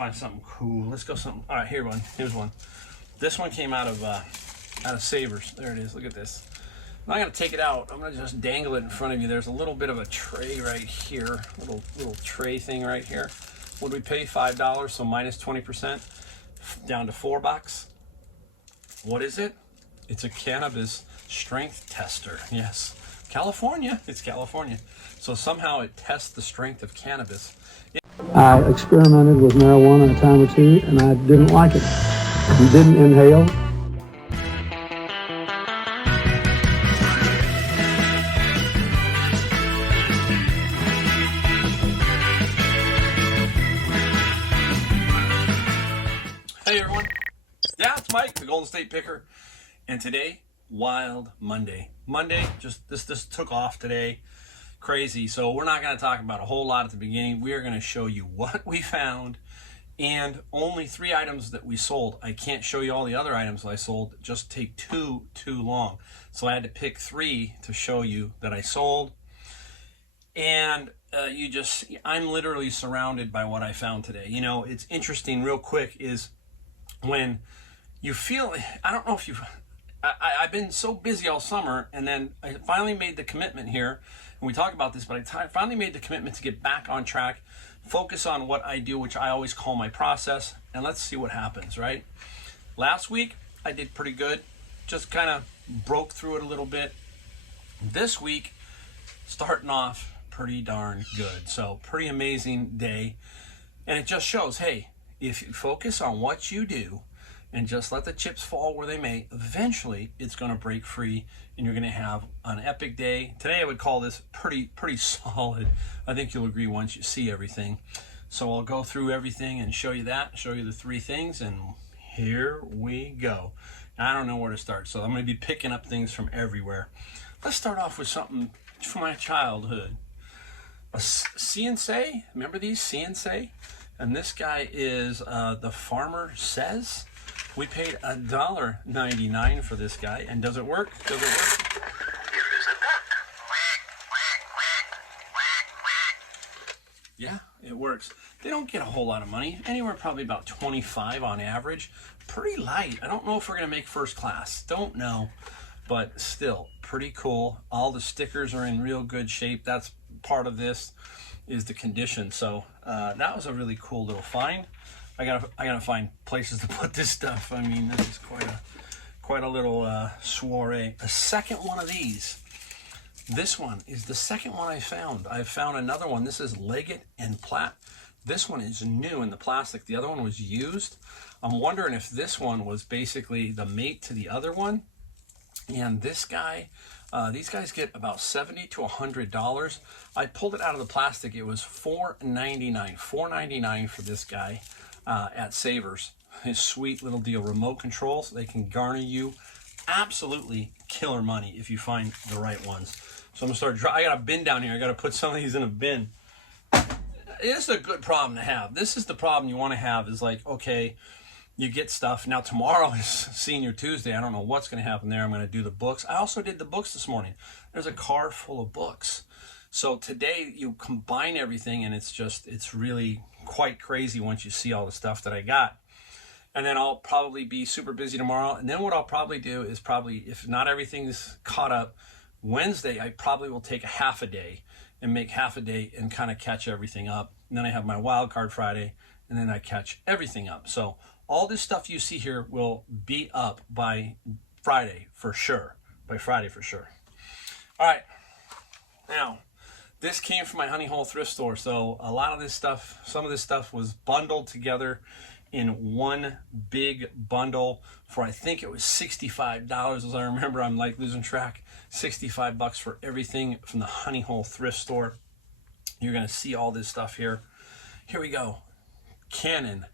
Find something cool. Let's go something. All right, here's one. This one came out of Savers. There it is. Look at this. I'm not gonna take it out. I'm gonna just dangle it in front of you. There's a little bit of a tray right here, little tray thing right here. Would we pay $5? So minus 20%, down to $4. What is it? It's a cannabis strength tester. Yes, California. It's California. So somehow it tests the strength of cannabis. I experimented with marijuana a time or two, and I didn't like it. You didn't inhale. Hey everyone. Yeah, it's Mike, the Golden State Picker. And today, Wild Monday. Monday, just this took off today. Crazy. So we're not going to talk about a whole lot at the beginning. We are going to show you what we found and only 3 items that we sold. I can't show you all the other items I sold. Just take too long. So I had to pick 3 to show you that I sold. And I'm literally surrounded by what I found today. You know, it's interesting real quick is when you feel, I don't know if I've been so busy all summer, and then I finally made the commitment here, and we talk about this, but I finally made the commitment to get back on track, focus on what I do, which I always call my process, and let's see what happens, right? Last week, I did pretty good, just kind of broke through it a little bit. This week, starting off pretty darn good, so pretty amazing day, and it just shows, hey, if you focus on what you do, and just let the chips fall where they may, eventually it's going to break free and you're going to have an epic day. Today I would call this pretty solid. I think you'll agree once you see everything. So I'll go through everything and show you that, show you the 3 things, and here we go. I don't know where to start, so I'm going to be picking up things from everywhere. Let's start off with something from my childhood. A CNC, remember these CNC? And this guy is the Farmer Says. We paid $1.99 for this guy, and does it work? Does it work? Yeah, it works. They don't get a whole lot of money, anywhere probably about 25 on average. Pretty light. I don't know if we're gonna make first class. Don't know, but still pretty cool. All the stickers are in real good shape. That's part of this is the condition. So that was a really cool little find. I gotta find places to put this stuff. I mean, this is quite a little soiree. A second one of these. This one is the second one I found. I found another one. This is Leggett and Platt. This one is new in the plastic. The other one was used. I'm wondering if this one was basically the mate to the other one. And this guy, these guys get about $70 to $100. I pulled it out of the plastic. It was $4.99. $4.99 for this guy. At Savers. His sweet little deal. Remote controls. They can garner you absolutely killer money if you find the right ones. So I'm going to start. I got a bin down here. I got to put some of these in a bin. It's a good problem to have. This is the problem you want to have is like, okay, you get stuff. Now tomorrow is Senior Tuesday. I don't know what's going to happen there. I'm going to do the books. I also did the books this morning. There's a car full of books. So today you combine everything and it's really quite crazy once you see all the stuff that I got. And then I'll probably be super busy tomorrow. And then what I'll probably do is if not everything's caught up, Wednesday I probably will take a half a day and make half a day and kind of catch everything up. And then I have my wild card Friday and then I catch everything up. So all this stuff you see here will be up by Friday for sure. By Friday for sure. All right. Now, this came from my Honey Hole thrift store, so a lot of this stuff, some of this stuff was bundled together in one big bundle for, I think it was $65, as I remember. I'm like losing track. $65 for everything from the Honey Hole thrift store. You're going to see all this stuff here. Here we go. Canon.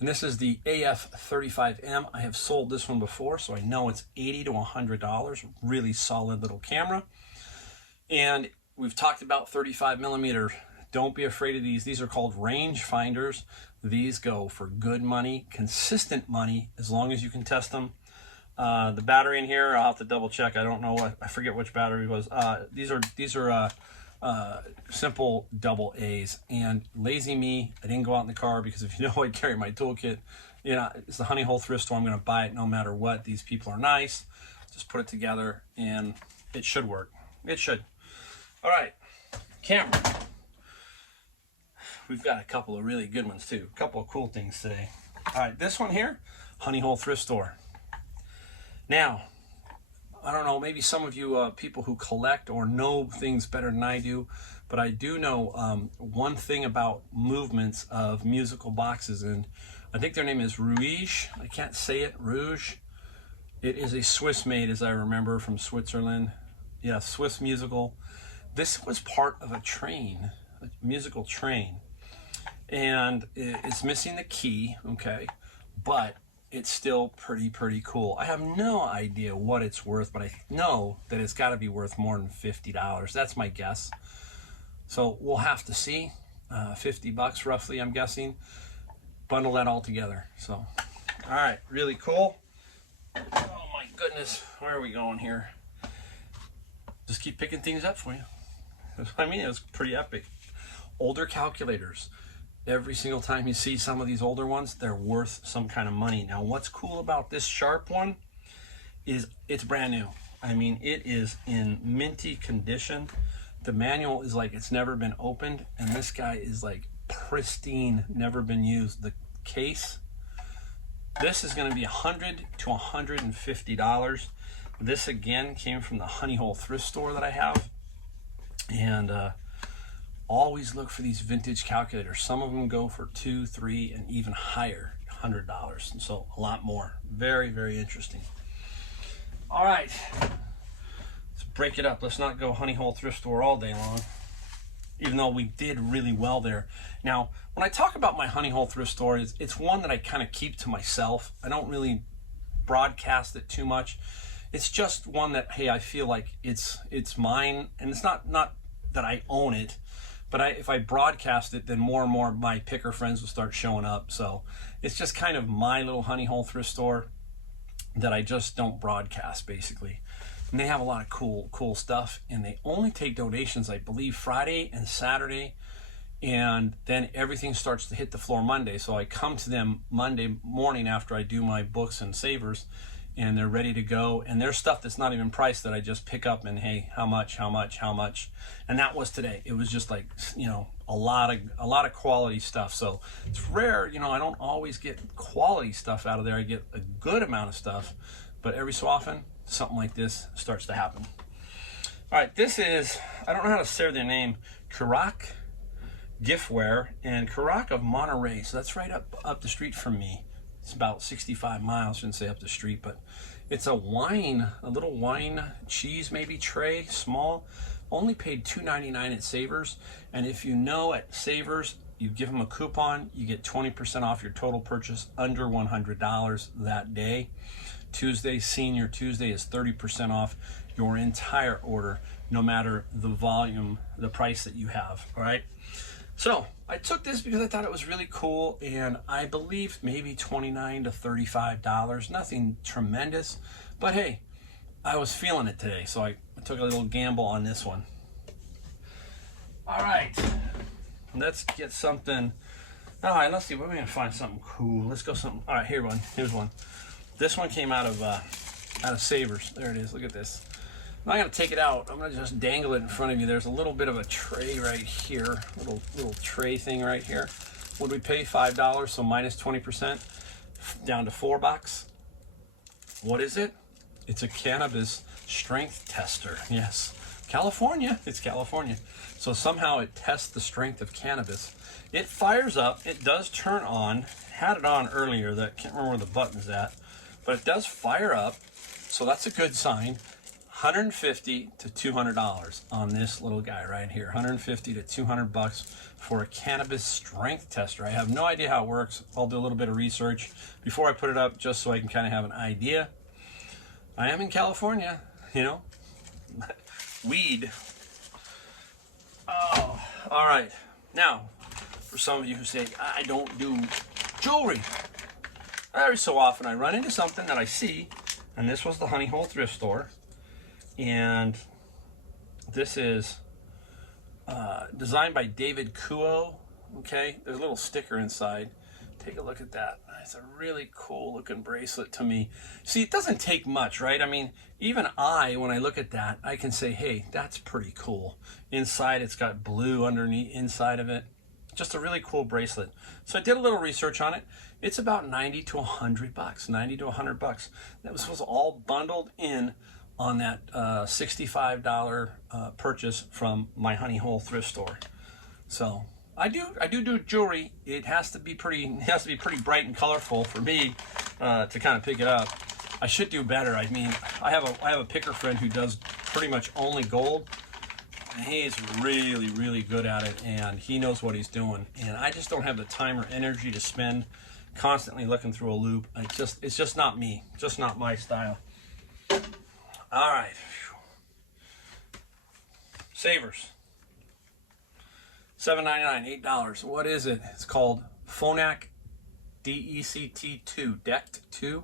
And this is the AF35M. I have sold this one before, so I know it's $80 to $100. Really solid little camera. And we've talked about 35 millimeter. Don't be afraid of these. These are called range finders. These go for good money, consistent money, as long as you can test them. The battery in here, I'll have to double check. I don't know I forget which battery it was. These are simple double A's. And lazy me, I didn't go out in the car because if you know I carry my toolkit, you know, it's the Honey Hole thrift store. I'm going to buy it no matter what. These people are nice. Just put it together and it should work. It should. All right, camera. We've got a couple of really good ones too. A couple of cool things today. All right, this one here, Honey Hole thrift store. Now, I don't know, maybe some of you people who collect or know things better than I do, but I do know one thing about movements of musical boxes, and I think their name is Rouge. I can't say it, Rouge. It is a Swiss made, as I remember, from Switzerland. Yeah, Swiss musical. This was part of a train, a musical train. And it's missing the key, okay? But it's still pretty cool. I have no idea what it's worth, but I know that it's got to be worth more than $50. That's my guess. So we'll have to see. 50 bucks roughly, I'm guessing. Bundle that all together. So, all right, really cool. Oh my goodness, where are we going here? Just keep picking things up for you. I mean, it was pretty epic. Older calculators. Every single time you see some of these older ones, they're worth some kind of money. Now, what's cool about this Sharp one is it's brand new. I mean, it is in minty condition. The manual is like it's never been opened, and this guy is like pristine, never been used. The case, this is going to be $100 to $150. This again came from the Honey Hole thrift store that I have, and always look for these vintage calculators. Some of them go for $200, $300, and even higher, $100. And so a lot more. Very interesting. All right, let's break it up. Let's not go Honey Hole thrift store all day long, even though we did really well there. Now, when I talk about my Honey Hole thrift store, it's one that I kind of keep to myself. I don't really broadcast it too much. It's just one that, hey, I feel like it's mine, and it's not that I own it. But if I broadcast it, then more and more of my picker friends will start showing up. So it's just kind of my little Honey Hole thrift store that I just don't broadcast, basically. And they have a lot of cool stuff. And they only take donations, I believe, Friday and Saturday. And then everything starts to hit the floor Monday. So I come to them Monday morning after I do my books and savers, and they're ready to go. And there's stuff that's not even priced that I just pick up and, hey, how much? And that was today. It was just like, you know, a lot of quality stuff. So it's rare, you know, I don't always get quality stuff out of there. I get a good amount of stuff, but every so often something like this starts to happen. All right, this is, I don't know how to say their name, Karak Giftware, and Karak of Monterey. So that's right up the street from me. It's about 65 miles, shouldn't say up the street, but it's a little wine cheese maybe tray, small. Only paid $2.99 at Savers. And if you know at Savers, you give them a coupon, you get 20% off your total purchase under $100 that day. Tuesday, Senior Tuesday, is 30% off your entire order, no matter the volume, the price that you have, all right? So I took this because I thought it was really cool, and I believe maybe $29 to $35. Nothing tremendous, but hey, I was feeling it today, so I took a little gamble on this one. All right, let's get something. All right, let's see. We're gonna find something cool. Let's go something. All right, here's one. This one came out of Savers. There it is. Look at this. I'm not gonna take it out. I'm gonna just dangle it in front of you. There's a little bit of a tray right here, little tray thing right here. What did we pay? $5, so minus 20%, down to $4. What is it? It's a cannabis strength tester. Yes, California. It's California. So somehow it tests the strength of cannabis. It fires up. It does turn on. Had it on earlier. That can't remember where the button's at, but it does fire up. So that's a good sign. $150 to $200 on this little guy right here. $150 to $200 for a cannabis strength tester. I have no idea how it works. I'll do a little bit of research before I put it up, just so I can kind of have an idea. I am in California, you know. Weed. Oh, all right. Now, for some of you who say, I don't do jewelry, every so often I run into something that I see, and this was the Honey Hole thrift store. And this is Designed by David Kuo. Okay, there's a little sticker inside. Take a look at that. It's a really cool looking bracelet to me. See, it doesn't take much, right? I mean, even when I look at that, I can say, hey, that's pretty cool. Inside, it's got blue underneath, inside of it. Just a really cool bracelet. So I did a little research on it. It's about 90 to 100 bucks, 90 to 100 bucks. That was all bundled in on that $65 purchase from my Honey Hole thrift store. So I do jewelry. It has to be pretty bright and colorful for me to kind of pick it up. I should do better. I mean, I have a picker friend who does pretty much only gold. And he's really, really good at it, and he knows what he's doing. And I just don't have the time or energy to spend constantly looking through a loop. It's just not me. Just not my style. All right. Savers. $7.99, $8. What is it? It's called Phonak DECT2, DECT2.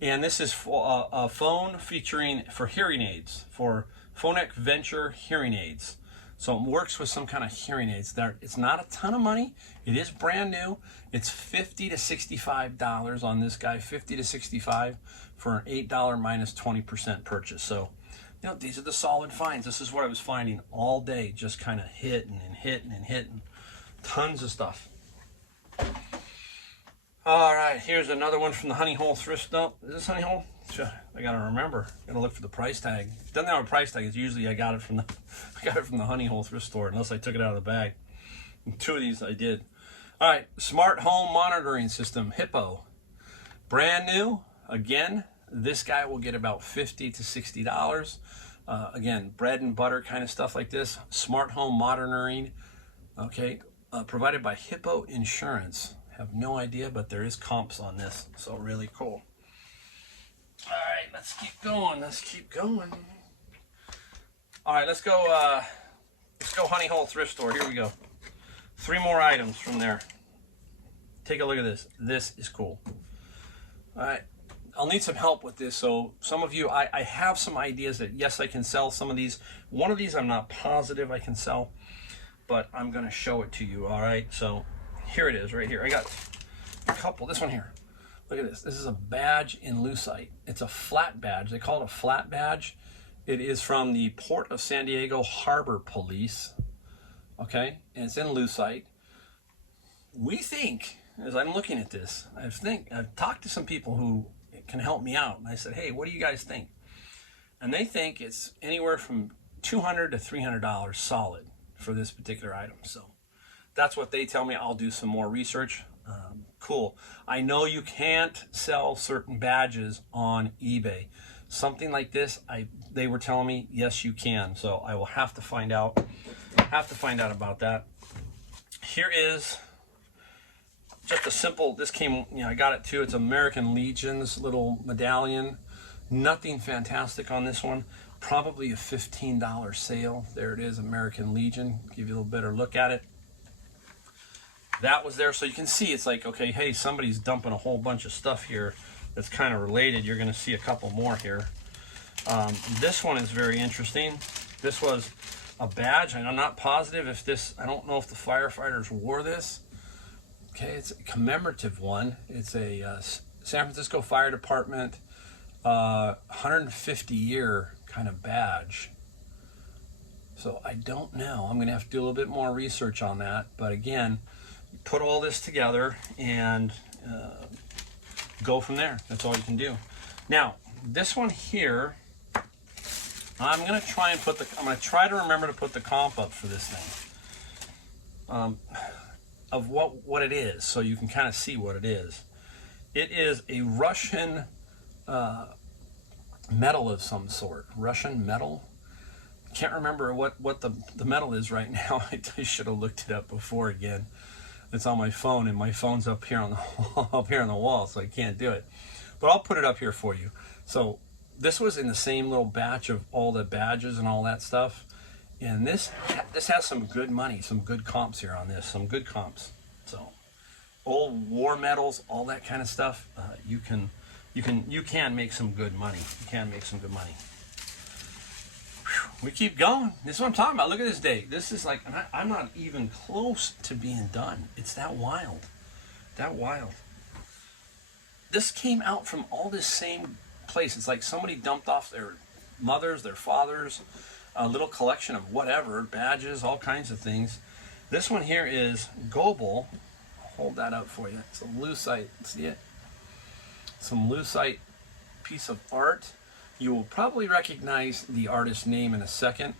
And this is for a phone featuring for hearing aids, for Phonak Venture hearing aids. So it works with some kind of hearing aids. It's not a ton of money. It is brand new. It's $50 to $65 on this guy, $50 to $65 for an $8 minus 20% purchase. So, you know, these are the solid finds. This is what I was finding all day, just kind of hitting and hitting and hitting. Tons of stuff. All right, here's another one from the Honey Hole thrift. No, is this Honey Hole? I gotta remember. Gotta look for the price tag. Doesn't have a price tag. It's usually I got it from the Honey Hole thrift store, unless I took it out of the bag. And two of these I did. All right, smart home monitoring system, Hippo, brand new. Again, this guy will get about $50 to $60. Again, bread and butter kind of stuff like this. Smart home monitoring. Okay, provided by Hippo Insurance. Have no idea, but there is comps on this, so really cool. All right, let's keep going. All right, let's go Honey Hole thrift store. Here we go. 3 more items from there. Take a look at this. This is cool. All right, I'll need some help with this. So some of you, I have some ideas that yes, I can sell some of these. One of these I'm not positive I can sell, but I'm gonna show it to you. All right, so here it is right here. I got a couple. This one here. Look at this. This is a badge in lucite. It's a flat badge. They call it a flat badge. It is from the Port of San Diego Harbor Police. Okay, and it's in lucite. We think, as I'm looking at this, I've talked to some people who can help me out. And I said, hey, what do you guys think? And they think it's anywhere from $200 to $300 solid for this particular item. So that's what they tell me. I'll do some more research. Cool. I know you can't sell certain badges on eBay. Something like this, they were telling me, yes, you can. So I will have to find out. About that. Here is just a simple. This came. I got it too. It's American Legion's little medallion. Nothing fantastic on this one. Probably a $15 sale. There it is, American Legion. Give you a little better look at it. That was there, so you can see it's like, okay, hey, somebody's dumping a whole bunch of stuff here that's kind of related. You're going to see a couple more here. This one is very interesting. This was a badge. I'm not positive if this, I don't know if the firefighters wore this. Okay, it's a commemorative one. It's a San Francisco Fire Department 150-year kind of badge. So I don't know. I'm going to have to do a little bit more research on that. But again, put all this together and go from there. That's all you can do. Now, this one here, I'm going to try to remember to put the comp up for this thing. Of what it is, so you can kind of see what it is. It is a Russian metal of some sort. Russian metal. Can't remember what the metal is right now. I should have looked it up before again. It's on my phone, and my phone's up here on the wall, so I can't do it. But I'll put it up here for you. So this was in the same little batch of all the badges and all that stuff. And this has some good money, some good comps here on this, some good comps. So old war medals, all that kind of stuff. You can make some good money. You can make some good money. Whew. we keep going. This is what I'm talking about. Look at this date. This is like, I'm not even close to being done. It's that wild. That wild. This came out from all this same place. It's like somebody dumped off their mothers, their fathers, a little collection of whatever, badges, all kinds of things. This one here is Goebel. I'll hold that up for you. It's a lucite. See it? Some lucite piece of art. You will probably recognize the artist's name in a second.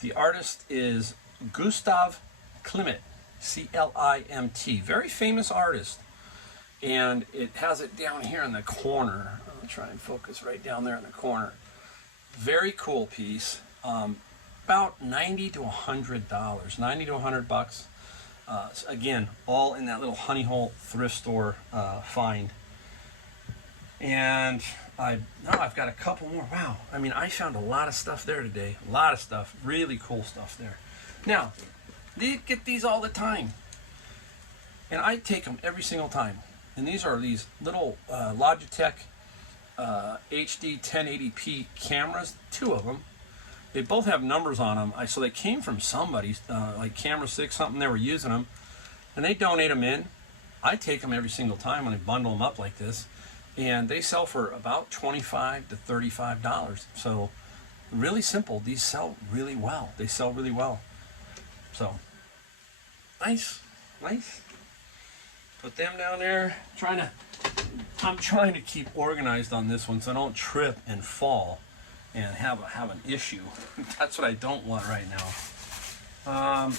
The artist is Gustav Klimt, C-L-I-M-T. Very famous artist. And it has it down here in the corner. I'll try and focus right down there in the corner. Very cool piece. About $90 to $100. 90 to $100. Again, all in that little honey hole thrift store find. And I've got a couple more. Wow. I mean, I found a lot of stuff there today. A lot of stuff. Really cool stuff there. Now, they get these all the time. And I take them every single time. And these are these little Logitech HD 1080p cameras. 2 of them. They both have numbers on them. So they came from somebody, like Camera 6, something, they were using them. And they donate them in. I take them every single time when I bundle them up like this. And they sell for about $25 to $35. So really simple. These sell really well. They sell really well. So nice, nice. Put them down there. I'm trying to keep organized on this one so I don't trip and fall and have an issue. That's what I don't want right now.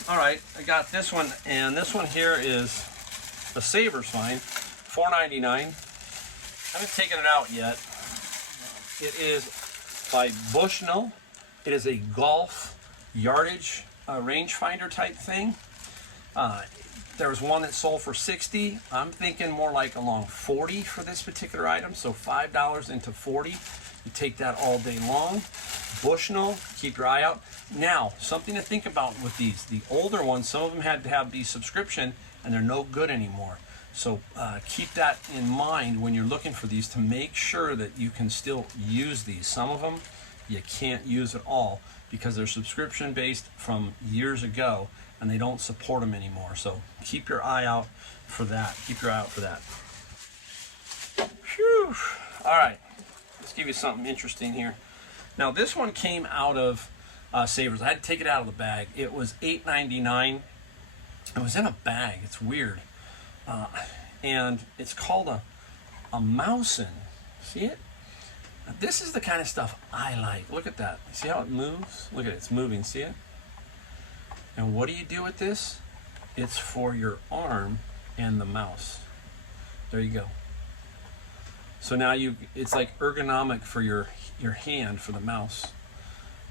All right, I got this one, and this one here is the Savers find, $4.99. I haven't taken it out yet. It is by Bushnell. It is a golf yardage rangefinder type thing. There was one that sold for $60. I'm thinking more like along $40 for this particular item. So $5 into $40. You take that all day long. Bushnell, keep your eye out. Now, something to think about with these. The older ones, some of them had to have the subscription, and they're no good anymore. So keep that in mind when you're looking for these to make sure that you can still use these. Some of them you can't use at all because they're subscription based from years ago and they don't support them anymore. So keep your eye out for that. Keep your eye out for that. Whew. All right, let's give you something interesting here. Now this one came out of Savers. I had to take it out of the bag. It was $8.99. It was in a bag. It's weird. And it's called a Mousin. See it? Now, this is the kind of stuff I like. Look at that. See how it moves? Look at it. It's moving. See it? And what do you do with this? It's for your arm and the mouse. There you go. So now it's like ergonomic for your hand for the mouse.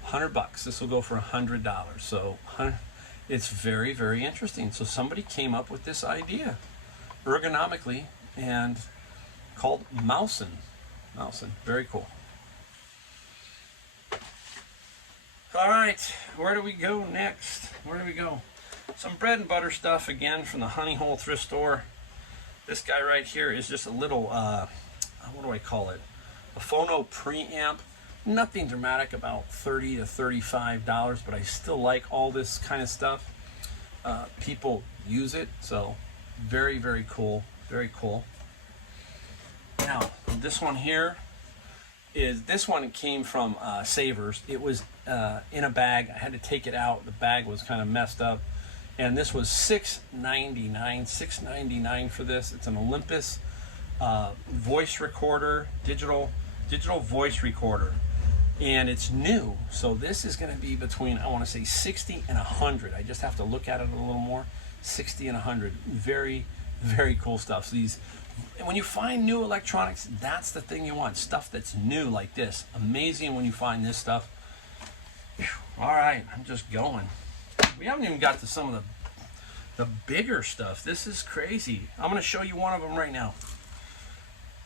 $100. This will go for $100. So it's very, very interesting. So somebody came up with this idea ergonomically and called Mousin. Mousin. Very cool. All right, where do we go next? Where do we go? Some bread and butter stuff again from the Honey Hole thrift store. This guy right here is just a little, what do I call it? A phono preamp. Nothing dramatic, about $30 to $35, but I still like all this kind of stuff. People use it, so very, very cool. Very cool. Now, this one here this one came from Savers. It was in a bag. I had to take it out. The bag was kind of messed up. And this was $6.99. $6.99 for this. It's an Olympus voice recorder, digital voice recorder. And it's new. So this is going to be between, I want to say 60 and 100. I just have to look at it a little more. 60 and 100. Very, very cool stuff. So when you find new electronics, that's the thing you want. Stuff that's new like this. Amazing when you find this stuff. Whew. All right, I'm just going. We haven't even got to some of the bigger stuff. This is crazy. I'm going to show you one of them right now.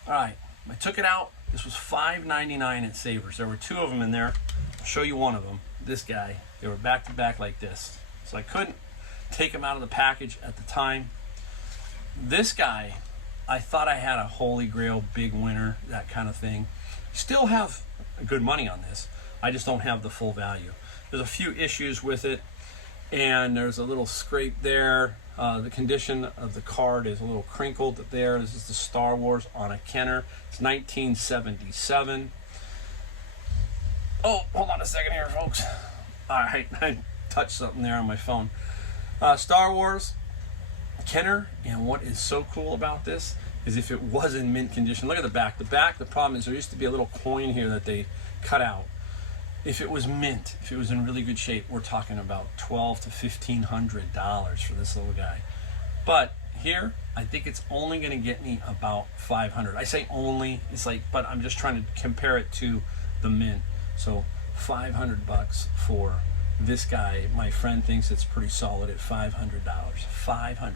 All right, I took it out. This was $5.99 at Savers. There were 2 of them in there. I'll show you one of them. This guy. They were back to back like this. So I couldn't take them out of the package at the time. This guy, I thought I had a holy grail big winner, that kind of thing. Still have good money on this. I just don't have the full value. There's a few issues with it, and there's a little scrape there. The condition of the card is a little crinkled there. This is the Star Wars on a Kenner. It's 1977. Oh, hold on a second here, folks. All right, I touched something there on my phone. Star Wars Kenner, and what is so cool about this is if it was in mint condition. Look at the back. The problem is there used to be a little coin here that they cut out. If it was mint, if it was in really good shape, we're talking about $1,200 to $1,500 for this little guy. But here, I think it's only going to get me about $500. I say only, it's like, but I'm just trying to compare it to the mint. So $500 for this guy. My friend thinks it's pretty solid at $500. $500.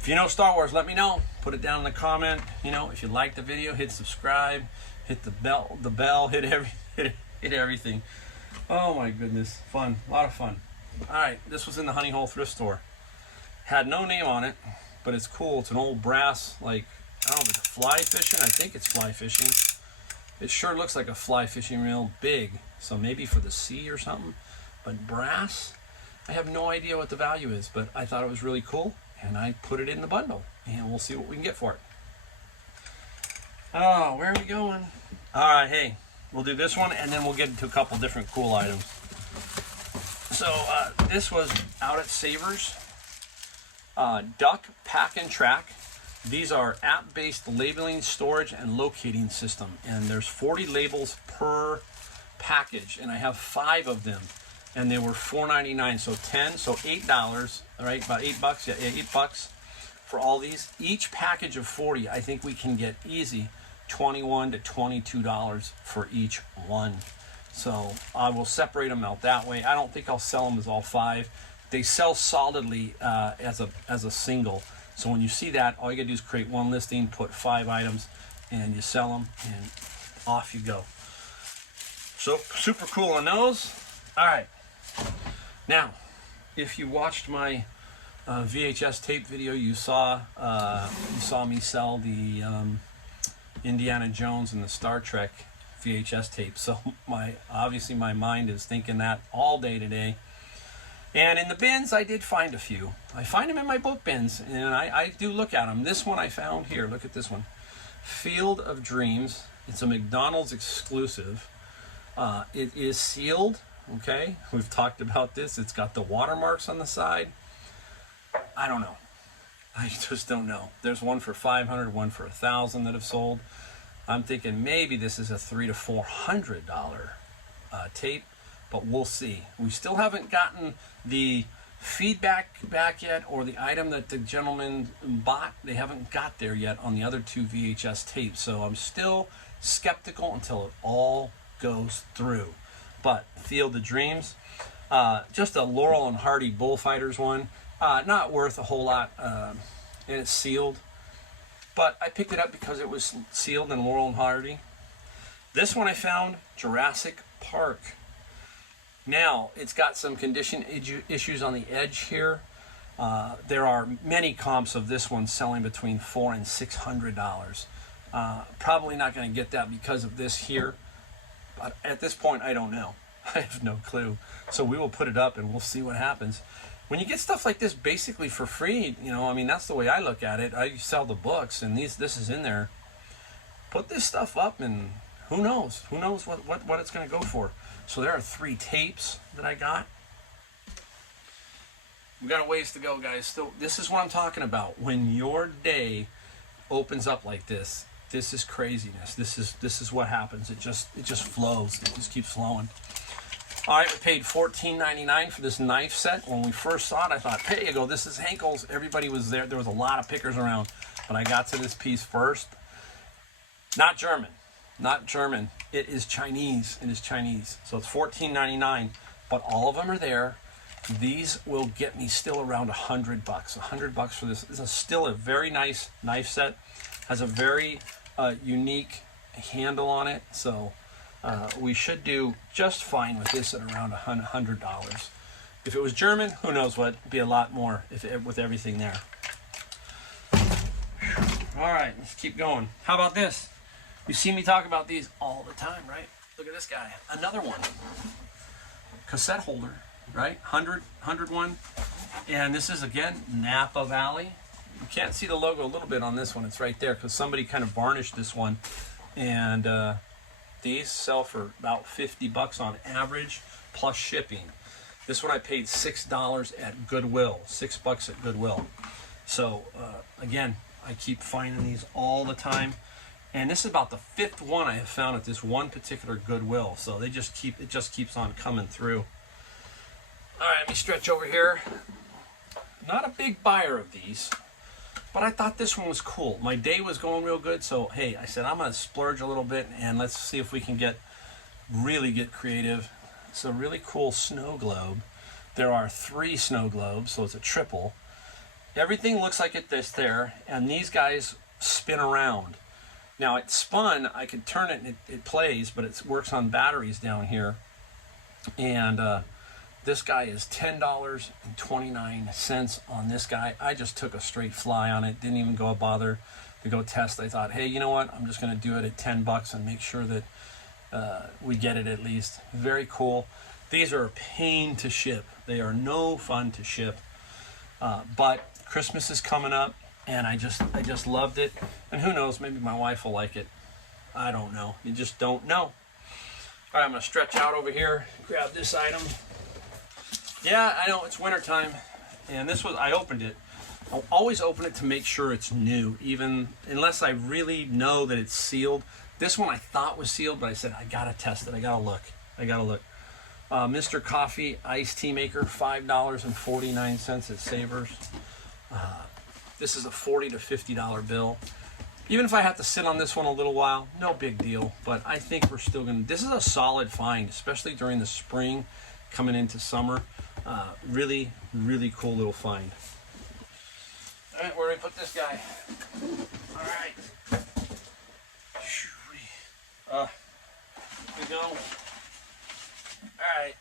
If you know Star Wars, let me know. Put it down in the comment. You know, if you like the video, hit subscribe, hit the bell, hit everything. Oh my goodness, fun, a lot of fun. All right, this was in the Honey Hole thrift store. Had no name on it, but it's cool. It's an old brass, like, I don't know if it's fly fishing. I think it's fly fishing. It sure looks like a fly fishing reel, big. So maybe for the sea or something. But brass, I have no idea what the value is, but I thought it was really cool, and I put it in the bundle, and we'll see what we can get for it. Oh, where are we going? All right, hey, we'll do this one, and then we'll get into a couple different cool items. So this was out at Savers. Duck Pack and Track. These are app-based labeling, storage, and locating system. And there's 40 labels per package, and I have 5 of them. And they were $4.99, so 10, so $8, all right, about $8, yeah, $8 for all these. Each package of 40, I think we can get easy $21 to $22 for each one. So I will separate them out that way. I don't think I'll sell them as all 5. They sell solidly as a single. So when you see that, all you gotta do is create one listing, put 5 items, and you sell them, and off you go. So super cool on those. All right. Now, if you watched my VHS tape video, you saw me sell the Indiana Jones and the Star Trek VHS tape. So obviously my mind is thinking that all day today. And in the bins, I did find a few. I find them in my book bins, and I do look at them. This one I found here. Look at this one. Field of Dreams. It's a McDonald's exclusive. It is sealed. Okay, we've talked about this. It's got the watermarks on the side. I don't know. I just don't know. There's one for $500, one for $1,000 that have sold. I'm thinking maybe this is a $300 to $400 tape, but we'll see. We still haven't gotten the feedback back yet, or the item that the gentleman bought. They haven't got there yet on the other 2 VHS tapes, so I'm still skeptical until it all goes through. But Field of Dreams, just a Laurel and Hardy Bullfighters one, not worth a whole lot, and it's sealed. But I picked it up because it was sealed in Laurel and Hardy. This one I found, Jurassic Park. Now, it's got some condition issues on the edge here. There are many comps of this one selling between $400 and $600. Probably not going to get that because of this here. But at this point, I don't know. I have no clue. So we will put it up and we'll see what happens. When you get stuff like this basically for free, you know, I mean, that's the way I look at it. I sell the books, and this is in there. Put this stuff up, and who knows? Who knows what it's going to go for. So there are 3 tapes that I got. We got a ways to go, guys. Still, this is what I'm talking about. When your day opens up like this, this is craziness. This is what happens. It just flows. It just keeps flowing. All right, we paid $14.99 for this knife set. When we first saw it, I thought, hey, you go, this is Henkel's. Everybody was there. There was a lot of pickers around. But I got to this piece first. Not German. Not German. It is Chinese. It is Chinese. So it's $14.99, but all of them are there. These will get me still around $100. $100 for this. This is still a very nice knife set. Has a very unique handle on it. So we should do just fine with this at around $100. If it was German, who knows what? It'd be a lot more with everything there. All right, let's keep going. How about this? You see me talk about these all the time, right? Look at this guy. Another one. cassette holder, right? 100 one. And this is, again, Napa Valley. You can't see the logo a little bit on this one. It's right there because somebody kind of varnished this one. And these sell for about $50 on average, plus shipping. This one I paid $6 at Goodwill, $6 at Goodwill. So again, I keep finding these all the time. And this is about the 5th one I have found at this one particular Goodwill. So it just keeps on coming through. All right, let me stretch over here. Not a big buyer of these, but I thought this one was cool. My day was going real good, so hey, I said I'm gonna splurge a little bit and let's see if we can really get creative. It's a really cool snow globe. There are 3 snow globes, so it's a triple. Everything looks like it's there, and these guys spin around. Now it spun, I could turn it and it plays, but it works on batteries down here. And this guy is $10.29 on this guy. I just took a straight fly on it, didn't even go bother to go test. I thought, hey, you know what? I'm just gonna do it at $10 and make sure that we get it at least. Very cool. These are a pain to ship. They are no fun to ship. But Christmas is coming up, and I just loved it. And who knows, maybe my wife will like it. I don't know. You just don't know. All right, I'm gonna stretch out over here, grab this item. Yeah, I know it's wintertime, and I opened it. I'll always open it to make sure it's new, even unless I really know that it's sealed. This one I thought was sealed, but I said, I gotta test it, I gotta look. Mr. Coffee Iced Tea Maker, $5.49 at Savers. This is a $40 to $50 bill. Even if I have to sit on this one a little while, no big deal, but I think we're still gonna, this is a solid find, especially during the spring, coming into summer. Really, really cool little find. All right, where do we put this guy? All right. Here we go. All right.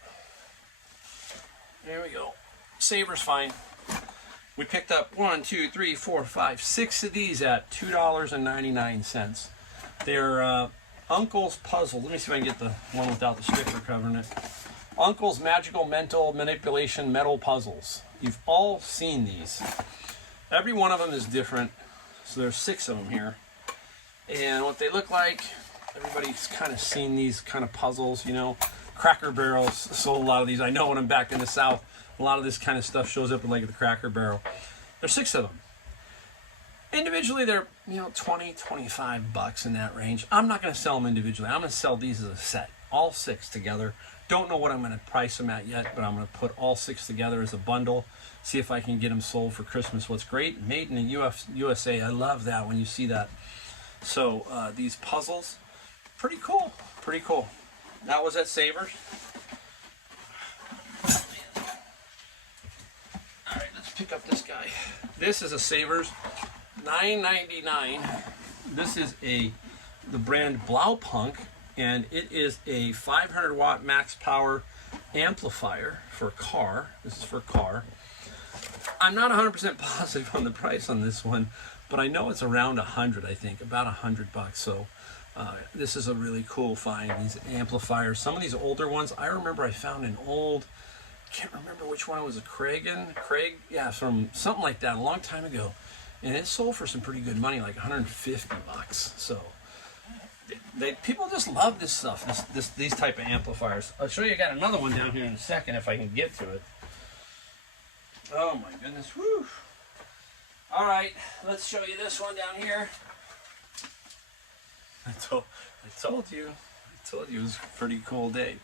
There we go. Savers find. We picked up 1, 2, 3, 4, 5, 6 of these at $2.99. They're Uncle's Puzzle. Let me see if I can get the one without the sticker covering it. Uncle's Magical Mental Manipulation Metal Puzzles. You've all seen these. Every one of them is different. So there's 6 of them here. And what they look like, everybody's kind of seen these kind of puzzles, you know. Cracker Barrels sold a lot of these. I know when I'm back in the South, a lot of this kind of stuff shows up in like the Cracker Barrel. There's 6 of them. Individually, they're, you know, $20, $25 in that range. I'm not going to sell them individually. I'm going to sell these as a set, all 6 together. Don't know what I'm going to price them at yet, but I'm going to put all 6 together as a bundle. See if I can get them sold for Christmas. What's great, made in the USA. I love that when you see that. So these puzzles, pretty cool, pretty cool. That was at Savers. All right, let's pick up this guy. This is a Savers, $9.99. This is the brand Blaupunk, and it is a 500 watt max power amplifier for car. This is for car. I'm not 100% positive on the price on this one, but I know it's around 100, I think, about $100. So this is a really cool find, these amplifiers. Some of these older ones, I remember I found an old, I can't remember which one it was, Craig, yeah, from something like that a long time ago. And it sold for some pretty good money, like $150. So people just love this stuff, these type of amplifiers. I'll show you, I got another one down here in a second if I can get to it. Oh my goodness, whew. All right, let's show you this one down here. I told you it was a pretty cool day,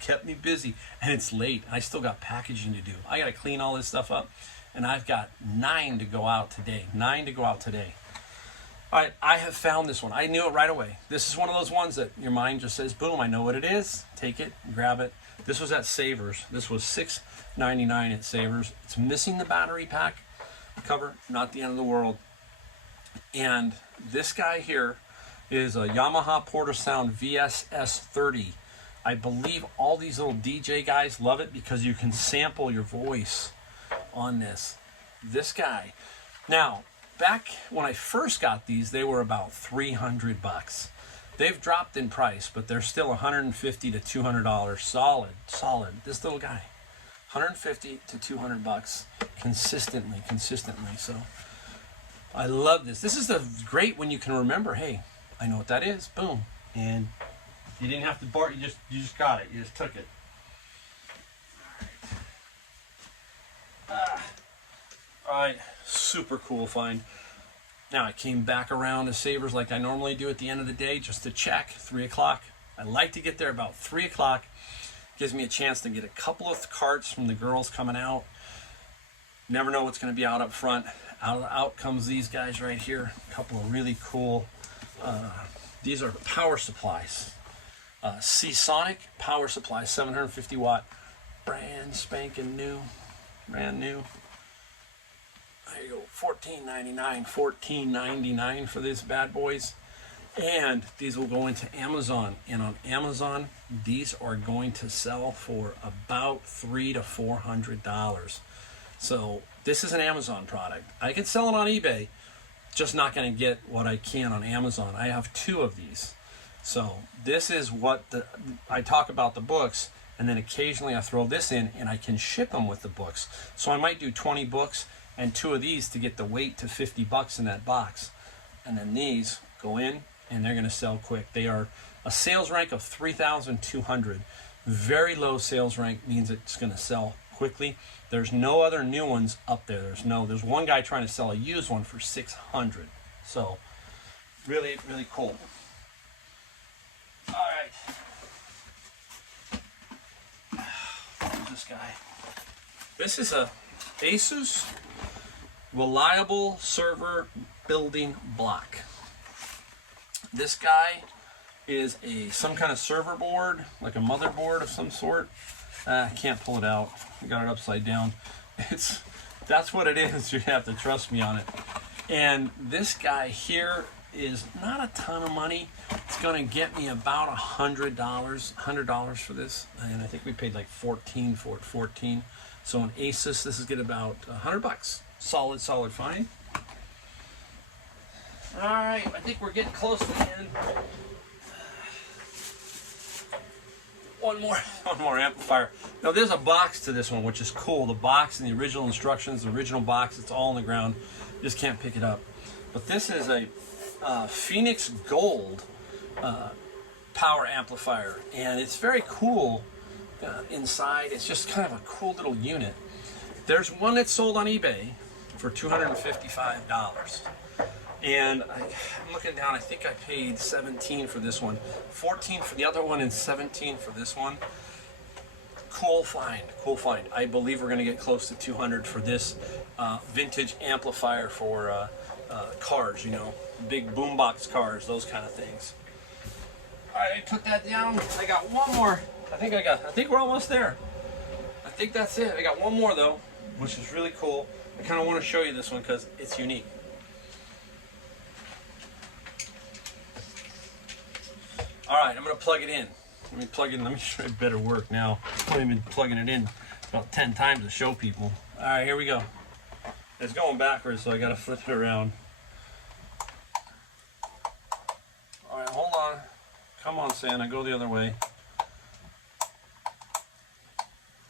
Kept me busy, and it's late. I still got packaging to do. I got to clean all this stuff up, and I've got 9 to go out today. All right, I have found this one. I knew it right away. This is one of those ones that your mind just says, boom, I know what it is. Take it, grab it. This was at Savers. This was $6.99 at Savers. It's missing the battery pack cover, not the end of the world. And this guy here is a Yamaha Porter Sound VSS30. I believe all these little DJ guys love it because you can sample your voice on this. This guy. Now, back when I first got these, they were about $300. They've dropped in price, but they're still $150 to $200 solid. This little guy, $150 to $200 consistently. So I love this. This is great when you can remember, hey, I know what that is. Boom. And you didn't have to bar, you just got it. You just took it. All right, super cool find. Now I came back around to Savers like I normally do at the end of the day just to check. 3 o'clock. I like to get there about 3 o'clock. Gives me a chance to get a couple of carts from the girls coming out. Never know what's going to be out up front. Out comes these guys right here. A couple of really cool. These are power supplies. Seasonic power supply, 750 watt, brand spanking new, brand new. There you go, $14.99 for these bad boys. And these will go into Amazon. And on Amazon, these are going to sell for about $300 to $400. So this is an Amazon product. I can sell it on eBay, just not going to get what I can on Amazon. I have 2 of these. So this is what I talk about the books, and then occasionally I throw this in and I can ship them with the books. So I might do 20 books and 2 of these to get the weight to $50 in that box. And then these go in and they're going to sell quick. They are a sales rank of 3,200. Very low sales rank means it's going to sell quickly. There's no other new ones up there. There's one guy trying to sell a used one for 600. So really, really cool. All right. Who's this guy? This is a Asus Reliable Server Building Block. This guy is some kind of server board, like a motherboard of some sort. I can't pull it out. I got it upside down. That's what it is. You have to trust me on it. And this guy here is not a ton of money. It's going to get me about $100 for this. And I think we paid like $14 for it, 14. So on Asus, this is get about $100. Solid find. All right, I think we're getting close to the end. One more amplifier. Now there's a box to this one, which is cool. The box and the original instructions, the original box, it's all on the ground. You just can't pick it up. But this is a Phoenix Gold power amplifier, and it's very cool inside. It's just kind of a cool little unit. There's one that's sold on eBay for $255. And I'm looking down, I think I paid $17 for this one, $14 for the other one, and $17 for this one. Cool find. I believe we're going to get close to $200 for this vintage amplifier for cars, big boombox cars, those kind of things. All right, I put that down. I got one more. I think we're almost there. I think that's it. I got one more though, which is really cool. I kind of want to show you this one because it's unique. All right, I'm going to plug it in. Let me try better work now. I've only been plugging it in about 10 times to show people. All right, here we go. It's going backwards, so I got to flip it around. All right, hold on. Come on, Santa, go the other way.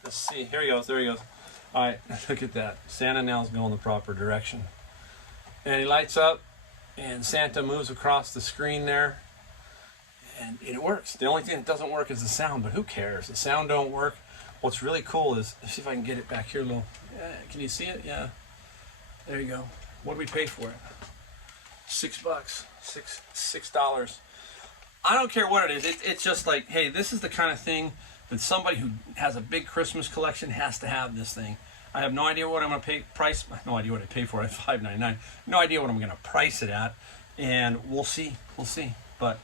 Let's see. Here he goes. There he goes. All right, look at that. Santa now is going the proper direction. And he lights up, and Santa moves across the screen there. And it works. The only thing that doesn't work is the sound, but who cares? The sound don't work. What's really cool is, let's see if I can get it back here a little. Yeah, can you see it? Yeah. There you go. What did we pay for it? $6. $6. I don't care what it is. It's just like, hey, this is the kind of thing that somebody who has a big Christmas collection has to have this thing. I have no idea what I'm going to pay. No idea what I pay for it. $5.99. No idea what I'm going to price it at. And we'll see. But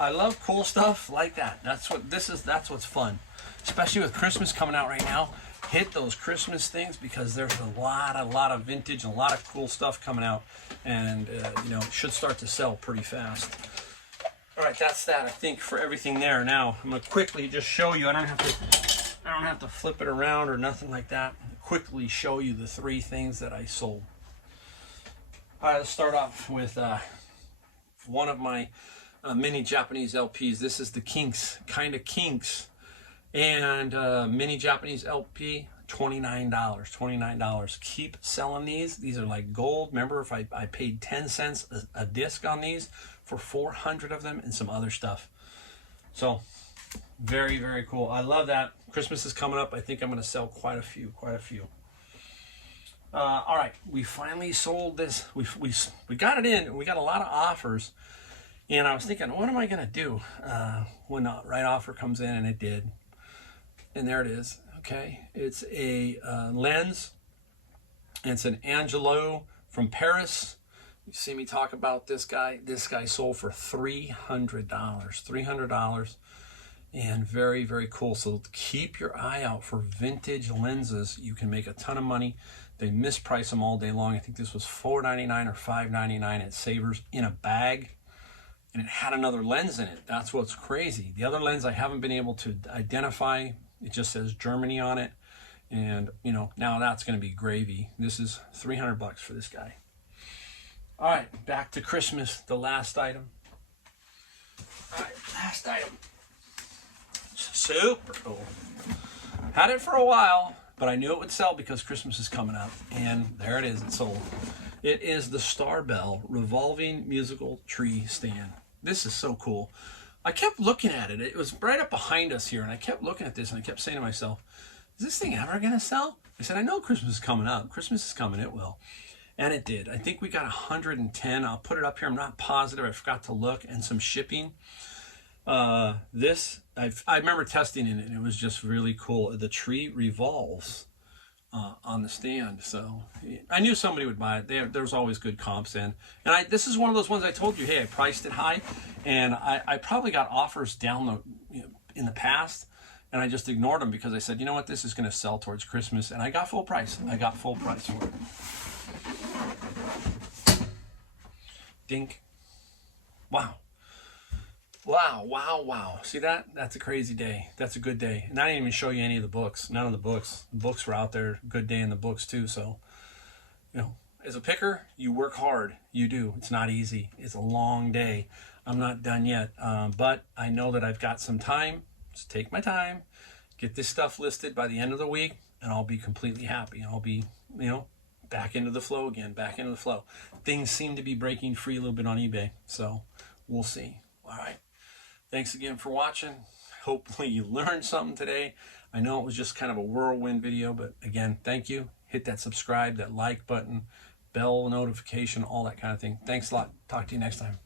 I love cool stuff like that. That's what's fun, especially with Christmas coming out right now. Hit those Christmas things because there's a lot of vintage and a lot of cool stuff coming out, and it should start to sell pretty fast. All right, that's that. I think for everything there. Now I'm gonna quickly just show you. I don't have to flip it around or nothing like that. Quickly show you the 3 things that I sold. All right, let's start off with one of my mini Japanese LPs. This is the Kinks, kind of Kinks. And mini Japanese LP, $29. $29. Keep selling these. These are like gold. Remember, if I paid 10 cents a disc on these for 400 of them and some other stuff. So very, very cool. I love that. Christmas is coming up. I think I'm going to sell quite a few. All right, we finally sold this. We got it in. We got a lot of offers. And I was thinking, what am I going to do when the right offer comes in? And it did. And there it is. Okay, it's a lens. It's an Angelo from Paris. You see me talk about this guy. This guy sold for $300. $300. And very, very cool. So keep your eye out for vintage lenses. You can make a ton of money. They misprice them all day long. I think this was $4.99 or $5.99 at Savers in a bag. And it had another lens in it. That's what's crazy. The other lens I haven't been able to identify. It just says Germany on it. And, you know, now that's going to be gravy. This is $300 for this guy. All right, back to Christmas, the last item. All right, last item. Super cool. Had it for a while, but I knew it would sell because Christmas is coming up. And there it is, it sold. It is the Star Bell revolving musical tree stand. This is so cool. I kept looking at it. It was right up behind us here, and I kept looking at this, and I kept saying to myself, is this thing ever going to sell? I said, I know Christmas is coming up. Christmas is coming, it will. And it did. I think we got 110. I'll put it up here. I'm not positive. I forgot to look. And some shipping. This, I remember testing it, and it was just really cool. The tree revolves on the stand. So I knew somebody would buy it. There was always good comps in. And this is one of those ones I told you, hey, I priced it high. And I probably got offers down in the past. And I just ignored them because I said, you know what, this is going to sell towards Christmas. And I got full price. I got full price for it. Dink. Wow. Wow, wow, wow. See that? That's a crazy day. That's a good day. And I didn't even show you any of the books. None of the books. The books were out there. Good day in the books too. So, you know, as a picker, you work hard. You do. It's not easy. It's a long day. I'm not done yet. But I know that I've got some time. Just take my time. Get this stuff listed by the end of the week. And I'll be completely happy. I'll be, you know, back into the flow again. Back into the flow. Things seem to be breaking free a little bit on eBay. So we'll see. All right. Thanks again for watching. Hopefully you learned something today. I know it was just kind of a whirlwind video, but again, thank you. Hit that subscribe, that like button, bell notification, all that kind of thing. Thanks a lot. Talk to you next time.